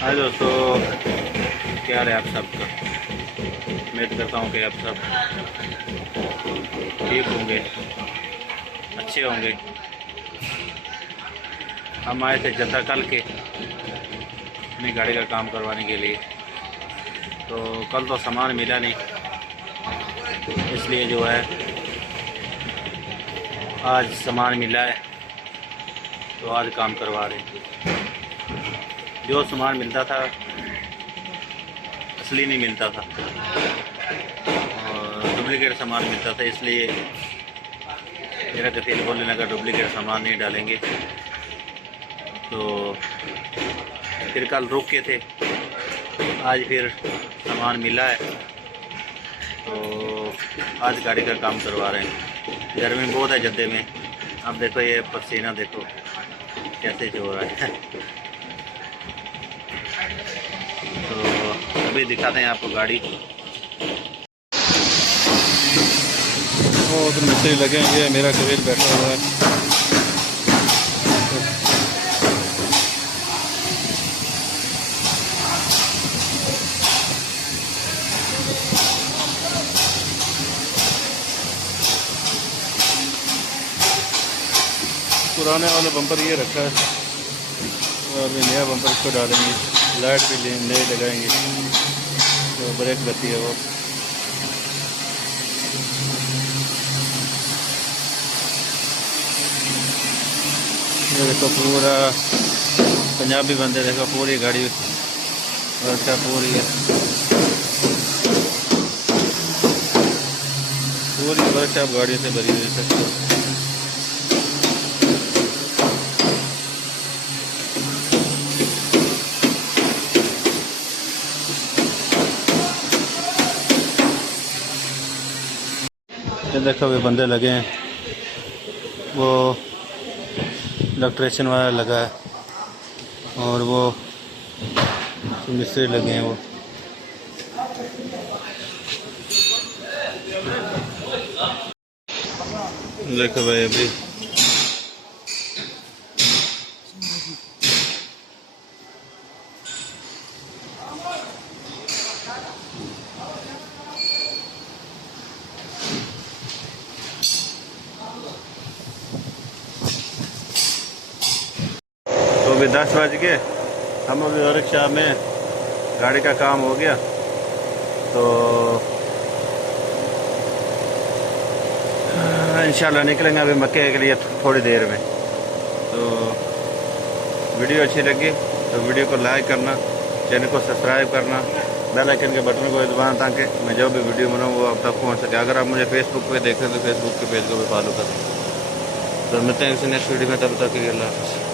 हाँ दोस्तों, क्या हाल है आप सबका। उम्मीद करता हूँ कि आप सब ठीक होंगे, अच्छे होंगे। हम आए थे जद्दा कल के अपनी गाड़ी का काम करवाने के लिए। तो कल तो सामान मिला नहीं, इसलिए जो है आज सामान मिला है तो आज काम करवा रहे हैं। जो सामान मिलता था असली नहीं मिलता था और डुप्लीकेट सामान मिलता था, इसलिए मेरा कतील बोलने लगा डुप्लीकेट सामान नहीं डालेंगे। तो फिर कल रुक के थे, आज फिर सामान मिला है तो आज गाड़ी का काम करवा रहे हैं। गर्मी बहुत है जद्दे में। अब देखो ये पसीना देखो कैसे जो रहा है। तो अभी दिखाते हैं आपको गाड़ी। उधर मिस्त्री लगे हैं, ये मेरा कबीर बैठा हुआ है। पुराने वाला बम्पर ये रखा है और अभी नया बम्पर इसको डालेंगे। लाइट भी नए लगाएंगे, तो ब्रेक लगती है वो। ये देखो पूरा पंजाबी बंदे, देखो पूरी गाड़ी वर्कशॉप पूरी है, पूरी वर्कशॉप गाड़ियों से भरी हुई है। ये देखो वे बंदे लगे हैं, वो इलेक्ट्रिशियन वाला लगा है और वो मिस्त्री लगे हैं। वो देखो भाई अभी तो अभी 10 बज के हम अभी वर्कशॉप में गाड़ी का काम हो गया। तो इंशाल्लाह निकलेंगे अभी मक्के के लिए थोड़ी देर में। तो वीडियो अच्छी लगी तो वीडियो को लाइक करना, चैनल को सब्सक्राइब करना, बेल आइकन के बटन को दबाना ताकि मैं जो भी वीडियो बनाऊँ वो आप तक पहुँच सके। अगर आप मुझे फेसबुक पे देखें तो फेसबुक के पेज को भी फॉलो करें। तो मिलते हैं किसी नेक्स्ट वीडियो में, तब तक के लिए अल्लाह हाफ़िज़।